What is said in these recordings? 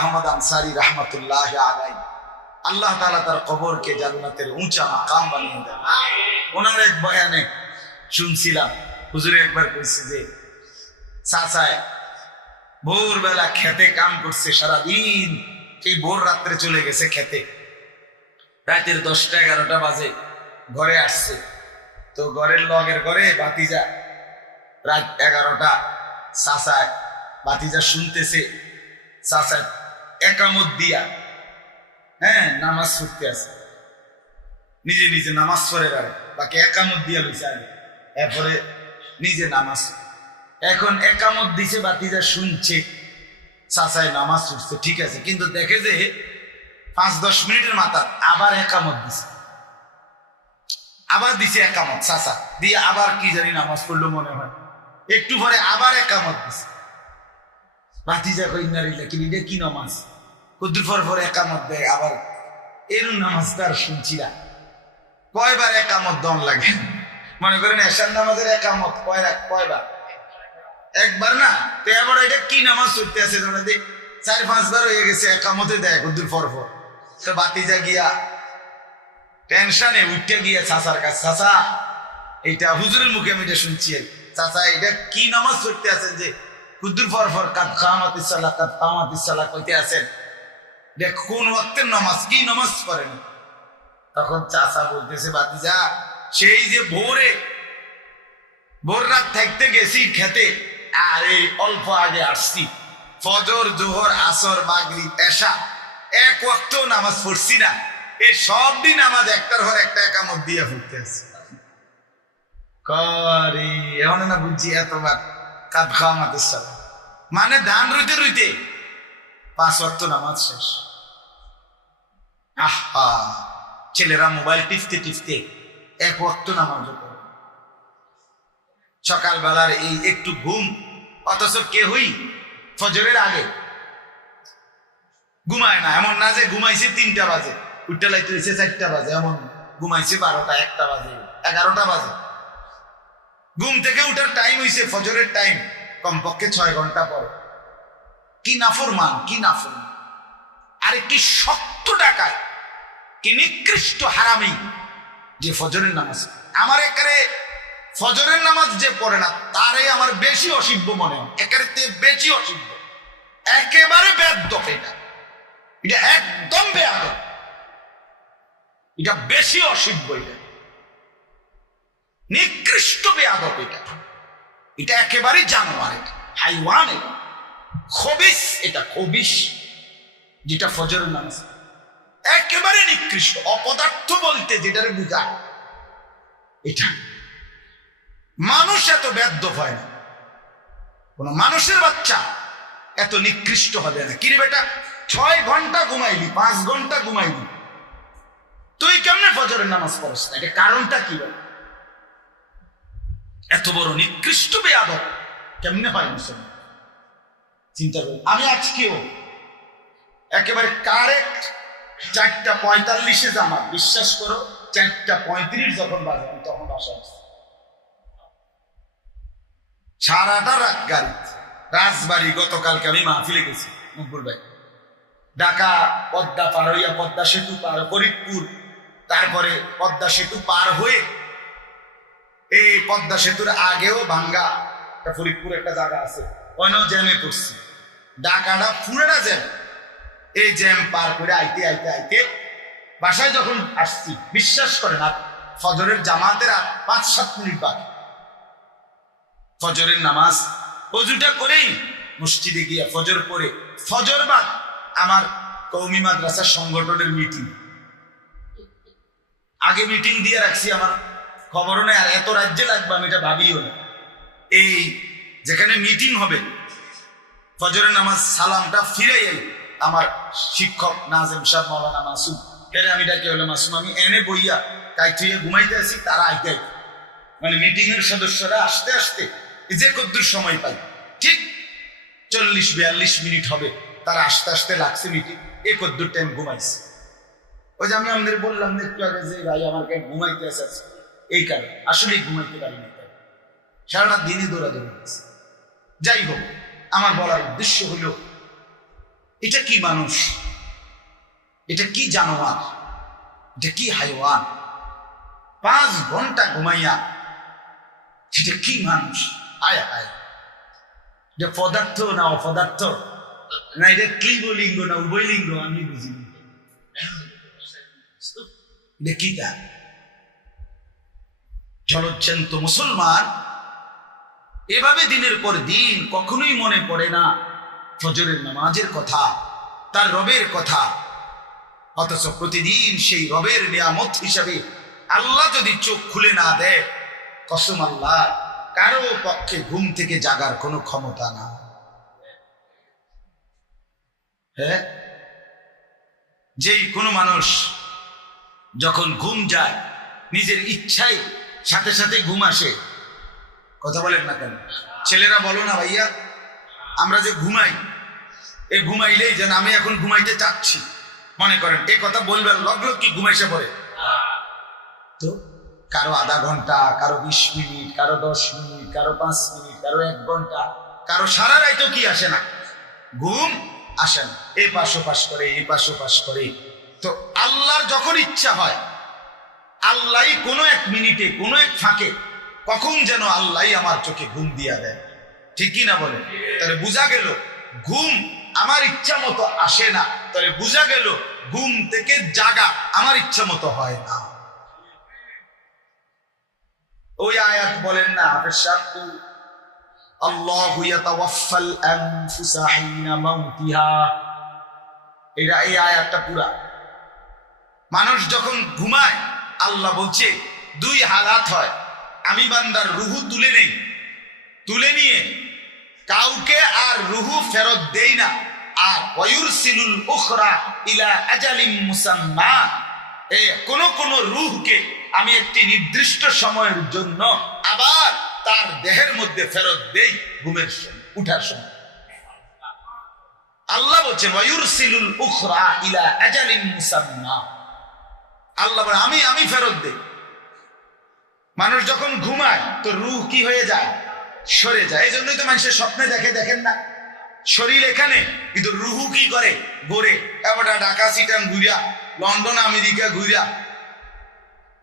আহমদ আনসারী রহমতুল্লাহ আলাই, আল্লাহ তাআলা তার কবরকে জান্নাতের উঁচা মাকাম বানিয়ে দেন। ওনার এক বয়ানে শুনছিলাম, হুজুরে একবার কইছে যে চাচায় ভোরবেলা খেতে কাম করছে সারাদিন, এই ভোর রাত্রে চলে গেছে খেতে, রাতের 10টা-11টা বাজে ঘরে আসছে। তো ঘরের লগের ঘরে ভাতিজা, রাত 11টা, চাচায় ভাতিজা শুনতেছে চাচা একামত দিয়া নামাজ পড়তে আছে, নিজে নিজে নামাজ পড়ে বেড়ে, বাকি একামত দিয়া লইছে আগে, এরপরে নিজে নামাজ। এখন একামত দিছে, ভাতিজা শুনছে চাচায় নামাজ পড়ছে, ঠিক আছে, কিন্তু দেখে যে 5-10 মিনিটের মাথা আবার একামত দিছে, আবার দিছে একামত চাচা দিয়ে, আবার কি জানি নামাজ পড়লো মনে হয়, একটু পরে আবার একামত দিছে। ভাতিজা কই নারিলা কি নামাজ, কদ্দুর পর একামত দেয়, আবার এরুন নামাজ তার শুনছিলা কয়বার একামত দম লাগে। মনে করেন এশার নামাজের একামত কয়বার, একবার না, তো এবার এটা কি নামাজ পড়তে আছে, 4-5 বার হয়ে গেছে একামতে দেয় কদ্দুর পর। তো ভাতিজা গিয়া টেনশনে উঠতে গিয়া চাচার কাছে, চাচা এইটা হুজুরের মুখে আমি এটা শুনছি, চাচা এটা কি নামাজ পড়তে আছেন যে কুদ্দুর পর কাদ কামাতিস সালাহ কইতে আছেন, দেখ কোন ওয়াক্তের নামাজ, কি নামাজ পড়েন? তখন চাচা বলতেছে, ভাতিজা সেই যে ভোর রাত থাকতে গেছি খেতে, আর এই অল্প আগে আসছি, ফজর, জোহর, আসর, মাগরিব, এশা এক ওয়াক্ত নামাজ পড়ছি না, এই সব দিন নামাজ একটার পর একটা একামত দিয়ে পড়তে আছে। করি এখন না বুঝছি এতবার কাদ কামাতিস সালাহ মানে ধান রুইতে রুইতে 5 ওয়াক্ত নামাজ শেষ। আহা, ছেলেরা মোবাইল টিপতে টিপতে 1 ওয়াক্ত নামাজ পড়ে, সকালবেলার এই একটু ঘুম, অথচ কেউই ফজরের আগে ঘুমায় না। এমন না যে ঘুমাইছে 3টা বাজে, উঠতে লাইতে হয়েছে 4টা বাজে, এমন ঘুমাইছে 12টা, 1টা বাজে, 11টা বাজে। ঘুম থেকে উঠার টাইম হয়েছে ফজরের টাইম, কমপক্ষে 6 ঘন্টা পরে। কি নাফরমান, কি নাফরমান! আর একটি শক্ত ডাকায়, কি নিকৃষ্ট হারামি যে ফজরের নামাজ, আমার একারে ফজরের নামাজ যে পড়ে না তারে আমার বেশি অসিদ্ধ মনে হয়, একারে বেশি অসিদ্ধ, একেবারে বেয়াদব। এটা একদম বেয়াদব, এটা বেশি অসিদ্ধ, এটা নিকৃষ্ট বেয়াদব, এটা একেবারে জানোয়ার, এটা হাইওয়ান, এটা খবিস, এটা খবিস যেটা ফজরের নামাজ, একেবারে নিকৃষ্ট অপদার্থ বলতে যেটারে বুঝায় এটা। মানুষ এত বেদ্য হয় না, কোন মানুষের বাচ্চা এত নিকৃষ্ট হবে না। কিরে বেটা, 6 ঘন্টা ঘুমাইলি, 5 ঘন্টা ঘুমাইলি, তুই কেমনে ফজরের নামাজ পড়িস না? এটা কারণটা কি? এত বড় নিকৃষ্ট বেয়াদব কেমনে হয় মুসলমান? চিন্তা করি। আমি আজকেও একেবারে কারেক্ট 4:45 জামা, বিশ্বাস করো 4:35 যখন বাজে আমি তখন বাসায় আসছি, সারাটা রাত গাড়ি, রাজবাড়ি। গতকালকে আমি মাহফিলে গেছি, মকবুল ভাই, ঢাকা পদ্মা পার হইয়া, পদ্মা সেতু পার, ফরিদপুর, তারপরে পদ্মা সেতু পার হয়ে, এই পদ্মা সেতুর আগেও ভাঙ্গা ফরিদপুর একটা জায়গা আছে, ওখানেও জ্যামে পড়ছি, ঢাকাটা পুরোটা জ্যাম। এই জ্যাম পার করে আইতে আইতে আইতে বাসায় যখন আসছি, বিশ্বাস করেন আর ফজরের জামাতের আর 5-7 মিনিট বাকি, ফজরের নামাজ অজুটা করেই মসজিদে গিয়া ফজর পড়ে, ফজর বাদ আমার কওমি মাদ্রাসা সংগঠনের মিটিং, আগে মিটিং দিয়ে রাখছি, আমার খবরও নেই, আর এত রাজ্যে লাগবে আমি এটা ভাবিও না। এই যেখানে মিটিং হবে, ফজরের নামাজ সালামটা ফিরে যাই, আমার শিক্ষক নাজেম সাহেব, মাওলানা মাসুম, এর আমি ডাকি হলো মাসুম, আমি এনে বইয়া কাইথুইয়া ঘুমাইতে আছি, তারা আইতে আইতে, মানে মিটিং এর সদস্যরা আসতে আসতে যে কদ্দুর সময় পাই, ঠিক 40-42 মিনিট হবে, তারা আসতে আসতে লাগছে মিটিং, এ কদ্দুর টাইম ঘুমাইছে। ওই যে আমি আমাদের বললাম একটু আগে যে ভাই আমার ঘুমাইতে আসে, এই কারণে আসলেই ঘুমাইতে পারি না, সারাটা দিনে দৌড়াদৌড়ি গেছে। যাই হোক, আমার বলার উদ্দেশ্য হলো এটা কি মানুষ? এটা কি জানোয়ার? এটা কি হাইওয়ান? 5 ঘন্টা ঘুমাইয়া এটা কি মানুষ? আয় আয়, এটা পদার্থ না অপদার্থ, না এটা ক্লিঙ্গলিঙ্গ না উভয়লিঙ্গ, আমি বুঝি এটা কি? তা জলজ্জান্ত মুসলমান এভাবে দিনের পর দিন কখনোই মনে পড়ে না ফজরের নামাজের কথা, তার রবের কথা। অথচ প্রতিদিন সেই রবের নিয়ামত হিসাবে আল্লাহ যদি চোখ খুলে না দেয়, কসম আল্লাহ, কারো পক্ষে ঘুম থেকে জাগার কোনো ক্ষমতা না। হ্যাঁ, যেই কোনো মানুষ যখন ঘুম যায় নিজের ইচ্ছায় সাথে সাথে ঘুম আসে। কথা বলেন না কেন? ছেলেরা বলো না ভাইয়া, আমরা যে ঘুমাই, এ ঘুমাইলেই যেন আমি এখন ঘুমাইতে চাচ্ছি মনে করেন, এ কথা বলবেন লগলো কি ঘুমাইসে পড়ে। তো কারো আধা ঘন্টা, কারো 20 মিনিট, কারো 10 মিনিট, কারো 5 মিনিট, কারো 1 ঘন্টা, কারো সারা রাইতেও কি আসে না, ঘুম আসে না। এ পাশ ওপাশ করে, এ পাশ ওপাশ করে। তো আল্লাহর যখন ইচ্ছা হয়, আল্লাহ কোনো 1 মিনিটে, কোনো 1 ফাঁকে কখন যেন আল্লাহ আমার চোখে ঘুম দিয়া দেয়। ঠিক কি না বলে? তাহলে বোঝা গেল ঘুম আমার ইচ্ছা মতো আসে না, তাহলে বোঝা গেল ঘুম থেকে জাগা আমার ইচ্ছা মতো হয় না। ওই আয়াত বলেন না, আল্লাহু ইয়াতাওয়াফাল আনফুসা হিনা মাউতিহা, এটা এই আয়াতটা পুরা। মানুষ যখন ঘুমায় আল্লাহ বলছে 2 হালাত হয়, আমি বান্দার রুহু তুলে নেই, তুলে নিয়ে কাউকে আর রুহু ফেরত দেই না। আর ওয়ুরসিলুল উখরা ইলা আজালিম মুসাম্মা, কোন রূহকে আমি একটি নির্দিষ্ট সময়ের জন্য আবার তার দেহের মধ্যে ফেরত দেই ঘুমের সময়, উঠার সময়। আল্লাহ বলছেন ওয়ুরসিলুল উখরা ইলা আজালিম মুসাম্মা, আল্লাহ বলে আমি ফেরত দেই। মানুষ যখন ঘুমায় তো রূহ কি হয়ে যায়? সরে যায়। এই জন্যই তো মানুষের স্বপ্নে দেখে, দেখেন না, শরীর এখানে কিন্তু রুহু কি করে? ঘুরে। এবার ঢাকা সিটাং ঘুরিয়া, লন্ডন আমেরিকা ঘুরিয়া।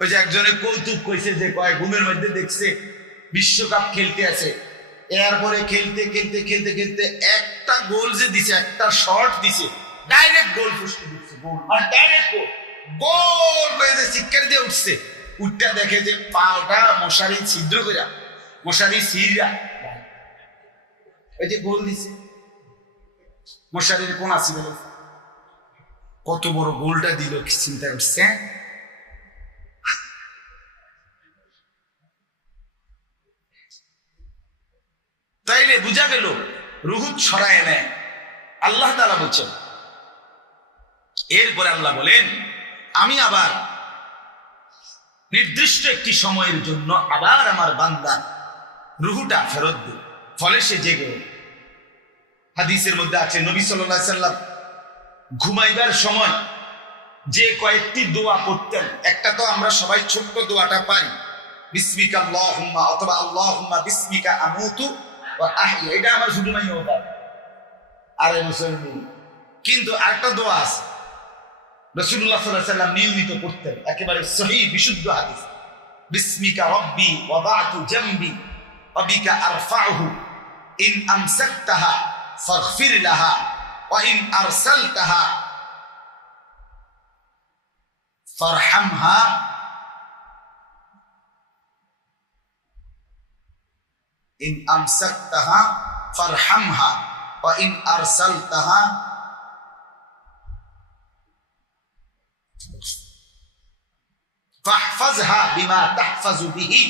ওই যে একজনে কৌতুক কইছে যে কয় ঘুমের মধ্যে দেখছে বিশ্বকাপ খেলতে আছে, এরপরে খেলতে খেলতে খেলতে খেলতে একটা গোল যে দিছে, একটা শট দিছে, ডাইরেক্ট গোল পুষ্টি দিচ্ছে, গোল মানে ডাইরেক্ট গোল, গোল করে যে শিক্ষার দিয়ে উঠছে, উঠটা দেখে যে পাটা মশারি ছিদ্র কইরা, মশারি ছিঁড়া, ওই যে গোল দিছে, মশারির কোন আছে বলে কত বড় গোলটা দিল, কি চিন্তা করছে? তাইলে বুঝা গেল রুহু ছড়ায় নেয় আল্লাহ তাআলা বলছেন। এরপরে আল্লাহ বলেন আমি আবার নির্দিষ্ট একটি সময়ের জন্য আবার আমার বান্দা রুহুটা ফেরত দিই, ফলে সে জেগে ওঠে। হাদিসের মধ্যে আছে নবী সাল্লাল্লাহু আলাইহি সাল্লাম ঘুমাইবার সময় যে কয়েকটি দোয়া পড়তেন, একটা তো আমরা সবাই ছোট্ট দোয়াটা পাই, বিসমিকা আল্লাহুম্মা, অথবা আল্লাহুম্মা বিসমিকা আমুতু ওয়া আহইয়া, এটা আমার শুধু নাই ওটা আরে মুসলমান। কিন্তু আরেকটা দোয়া আছে রাসূলুল্লাহ সাল্লাল্লাহু আলাইহি সাল্লাম নিয়মিত পড়তেন, একেবারে সহিহ বিশুদ্ধ হাদিস, বিসমিকা রাব্বি ওয়াদাতু জামবি ওয়া বিকা আরফাউহু ইন আমসাকতাহা ফাগফির লাহা ওয়া ইন আরসালতাহা ফারহামহা ইন আমসাকতাহা ফারহামহা ওয়া ইন আরসালতাহা ফাহফাজহা বিমা তাহফাজু বিহি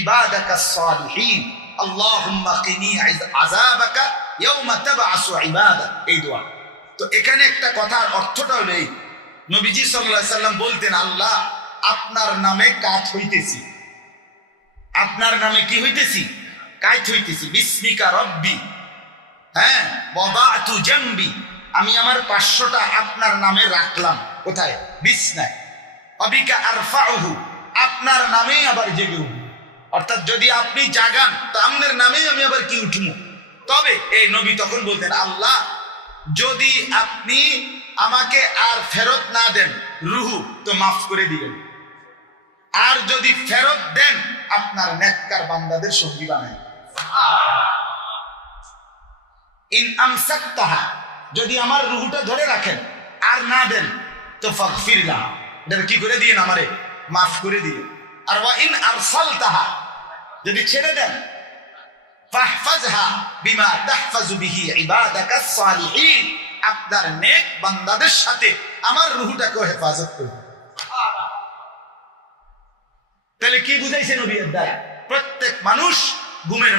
ইবাদাকাস সালিহিন আল্লাহুম্মা কিনি আযাবাকা ইয়াওমা তাবআসু ইবাদাক। এই দোয়া। তো এখানে একটা কথার অর্থটা হলো এই, নবীজি সাল্লাল্লাহু আলাইহি সাল্লাম বলতেন আল্লাহ আপনার নামে কাত হইতেছি, আপনার নামে কি হইতেছি? কাত হইতেছি। বিসমিকা রব্বি, হ্যাঁ, ওয়াদাতু জামবি, আমি আমার 500টা আপনার নামে রাখলাম। কোথায়? বিছনায়। অবিকা আরফাউহু, আপনার নামেই আবার জেগে উঠব। অর্থাৎ যদি আপনি জাগান তো আপনার নামেই আমি আবার কি উঠবো। তবে এই নবী তখন বলতেন আল্লাহ যদি আপনি আমাকে আর ফেরত না দেন রুহু তো মাফ করে দিবেন, আর যদি ফেরত দেন আপনার নেককার বান্দাদের সঙ্গী বানায়। ইন আমসাকতাহা, যদি আমার রুহুটা ধরে রাখেন আর না দেন তো ফাগফির লাহা, এটা কি করে দিয়েন, আমারে মাফ করে দিয়েন। আর ওয়া ইন আরসালতাহা, যদি ছেড়ে দেন ফাহফাজহা বিমা তাহফাজু বিহি ইবাদাকাস সালিহিন, আপনার নেক বান্দাদের সাথে আমার রুহুটাকে হেফাজত করুন। তাহলে কি বুঝাইছে নবী এর দ্বারা? প্রত্যেক মানুষ ঘুমের